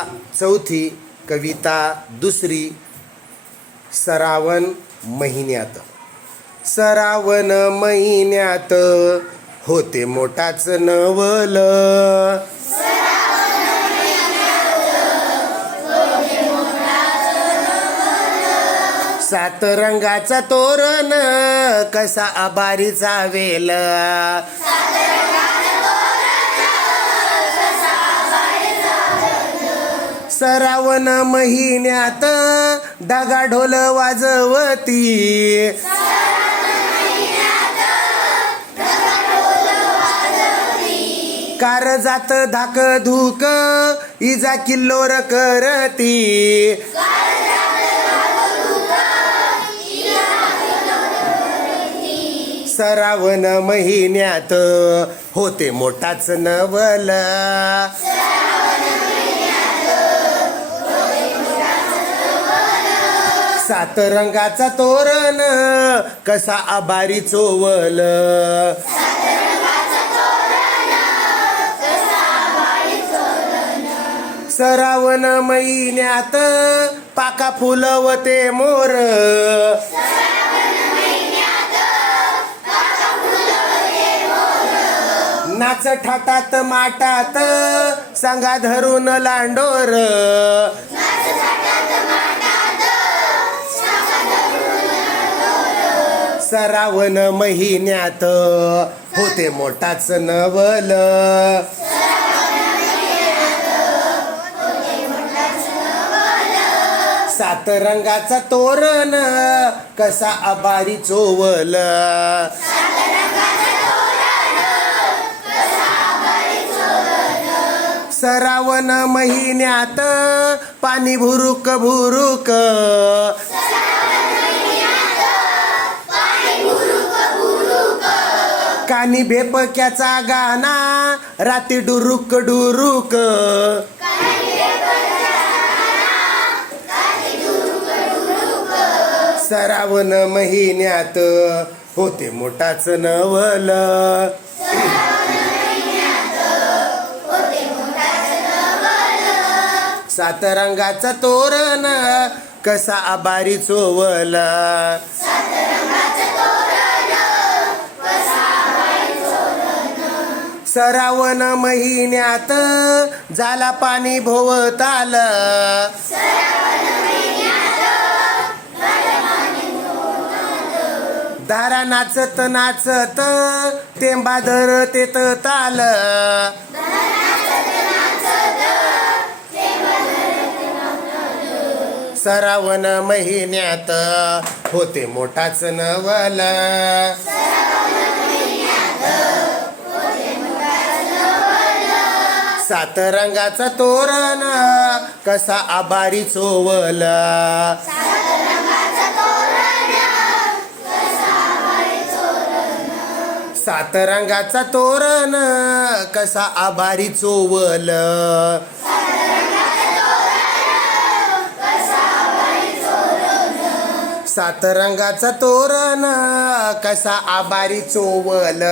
चौथी कविता दुसरी सरावण महिन्यात. सरावण महिन्यात होते मोठाच नवल. सात रंगाचा तोरण कसा आभारीचा वेल. सरावण महिन्यात ढगा ढोल वाजवती. कारजात धाक धूक इजा किल्लोर करती. सरावण महिन्यात होते मोठाच नवल. सात रंगाचा तोरण कसा आभारी चोवल. सरावण महिन्यात पाका फुलवते मोर. नाच ठाटात माटात सांगा धरून लांडोर. सरावण महिन्यात होते मोठाच नवल. सात रंगाचा तोरण कसा आभारी चोवल. सरावण महिन्यात पाणी भुरुक भुरुक. कानी भेपक्याचा गाणा राती डुरुक डुरुक. सरावण महिन्यात होते मोठाच नवल. सात रंगाचा तोरण कसा आभारी चोवल. सरावण महिन्यात झाला पाणी भोवताल. दारा नाचत नाचत तेंबा धरतेत ताल. सरावण महिन्यात होते मोठाच नवल. सात रंगाचा तोरण कसा आभारी चोवल. सात रंगाचा तोरण कसा आभारी चोवल. सात रंगाचा तोरण कसा आभारी चोवल.